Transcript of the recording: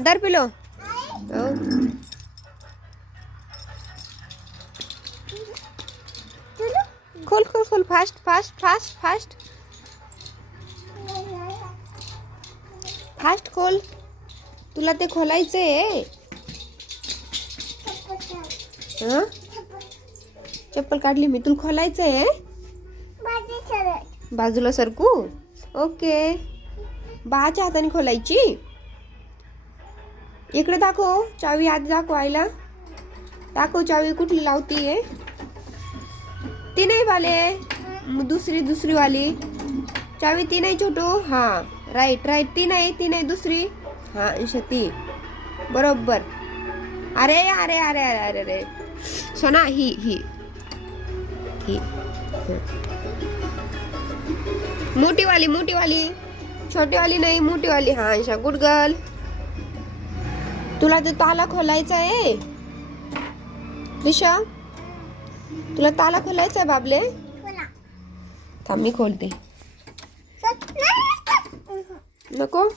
दर पिलो हो. खोल खोल खोल fast fast fast fast fast खोल. तुला ते खोलायचंय. हं? चप्पल काढली मी. तुला खोलायचंय. बाजूला सरकू. ओके. बाच्या हाताने खोलायची. इकडे दाखव चावी. आत दाखव आईला. दाखव चावी कुठली लावतीये. ती नाही वाले. दुसरी वाली चावी. ती नाही छोटू. हा राईट राईट. ती नाही दुसरी. हा ती बरोबर. अरे अरे अरे अरे अरे अरे सोना. ही ही ही मोठी वाली छोटी वाली नाही, मोठी वाली. हा ईशा गुड गर्ल. तुला तो ताला खोलायचा आहे ईशा. तुला ताला खोलायचा आहे बाबले. थांब मी खोलते. नको.